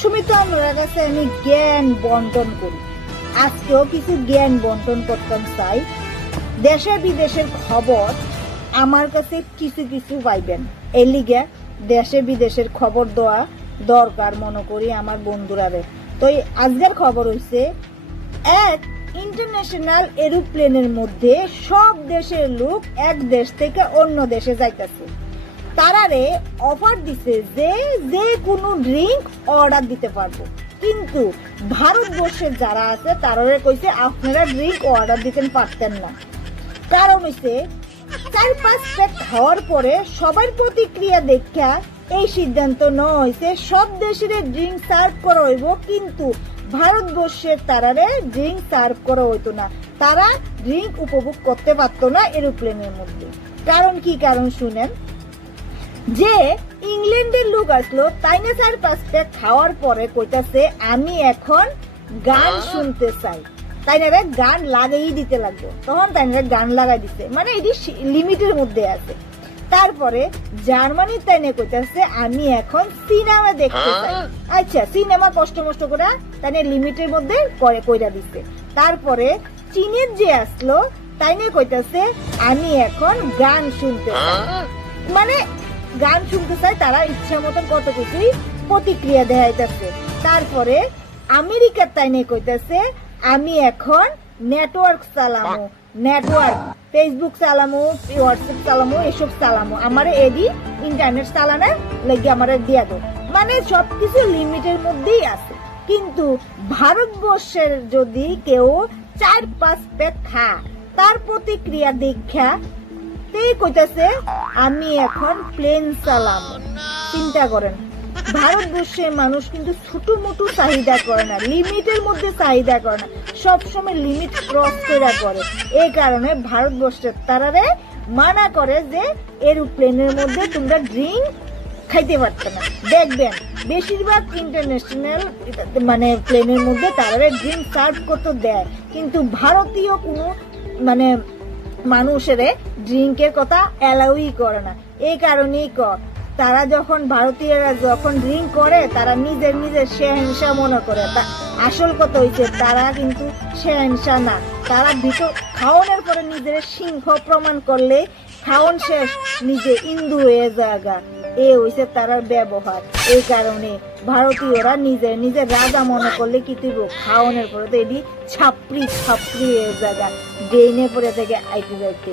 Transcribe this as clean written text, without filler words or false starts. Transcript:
সবসময় তো আমরা কাছে আমি জ্ঞান বন্টন করি, আজকেও কিছু জ্ঞান বন্টন করতাম চাই। দেশে বিদেশের খবর আমার কাছে কিছু কিছু পাইবেন, এই লিগে দেশে বিদেশের খবর দেওয়া দরকার মনে করি আমার বন্ধুরারে। তো আজকের খবর হইছে, এক ইন্টারন্যাশনাল এরোপ্লেনের মধ্যে সব দেশের লোক এক দেশ থেকে অন্য দেশে যাইতেছে। তারারে অফার দিছে যে যে কোনো ড্রিঙ্ক অর্ডার দিতে পারবো, কিন্তু ভারতবর্ষের যারা আছে তারারে কইছে আপনারা ড্রিঙ্ক অর্ডার দিতে পারতেন না। কারণ হইছে 4-5 প্যাক খাওয়ার পরে সবার প্রতিক্রিয়া দেখা এই সিদ্ধান্ত নেওয়া হয়েছে সব দেশের ড্রিঙ্ক সার্ভ করা হইব, কিন্তু ভারতবর্ষের তারারে ড্রিঙ্ক সার্ভ করা হইতো না, তারা ড্রিঙ্ক উপভোগ করতে পারতো না এরোপ্লেনের মধ্যে। কারণ কি কারণ শুনেন, যে ইংল্যান্ডের লোক আসলো তাই না 4-5 প্যাক খাওয়ার পরে কইতাছে আমি এখন গান শুনতে চাই, তাই না গান লাগাই দিতে লাগলো, তখন তাই না গান লাগাই দিতে, মানে এটি লিমিটের মধ্যে আছে। তারপরে জার্মানির তাই না কইতাছে আমি এখন সিনেমা দেখতে চাই, আচ্ছা সিনেমা কষ্ট মষ্ট করে তাই না লিমিটের মধ্যে করে কইরা দিচ্ছে। তারপরে চীনের যে আসলো তাই না কইতাছে আমি এখন গান শুনতে চাই, মানে গান শুনতে চাই, তারা ইচ্ছা মতন কত কিছুই প্রতিক্রিয়া দেখাইতেছে। তারপরে আমেরিকার তাই নিয়ে কইতেছে আমি এখন নেটওয়ার্ক চালামো, নেটওয়ার্ক ফেসবুক চালামো, হোয়াটসঅ্যাপ চালামো, এসব চালামো, আমার এডি ইন্টারনেট চালানোর লেগে আমার দিয়া দো, মানে সবকিছু লিমিটের মধ্যেই আছে। কিন্তু ভারতবর্ষের যদি কেউ 4-5 প্যাক খা, তার প্রতিক্রিয়া দেখা কইতাছে আমি এখন প্লেন চালাম। চিন্তা করেন, ভারতবর্ষের মানুষ কিন্তু ছোট মোটো চাহিদা করে না, লিমিটের মধ্যে চাহিদা করে না, সবসময় লিমিট ক্রস করে। এই কারণে ভারতবর্ষের তারারে মানা করে যে এরোপ্লেনের মধ্যে তোমরা ড্রিঙ্ক খাইতে পারত না। দেখবেন বেশিরভাগ ইন্টারন্যাশনাল মানে প্লেনের মধ্যে তারারে ড্রিঙ্ক সার্ভ করতে দেয়, কিন্তু ভারতীয় কোনো মানে মানুষের ড্রিঙ্কের কথা অ্যালাউই করে না। এই কারণেই তারা যখন ভারতীয়রা যখন ড্রিঙ্ক করে তারা নিজের শেহনশা মনে করে, আসল কথা হইছে তারা কিন্তু শেহনশা না, তারা ভিতর খাওয়ানোর পরে নিজের সিংহ প্রমাণ করলে খাওয়ান শেষ নিজে ইন্দু হয়ে জায়গা, এ হইছে তারার ব্যবহার। এই কারণে ভারতীয়রা নিজের রাজা মনে করলে কি দিব, খাওয়ানোর পরে তো এটি ছাপড়ি হয়ে জায়গা ডেইনে পরে থেকে আইতে যাইতে।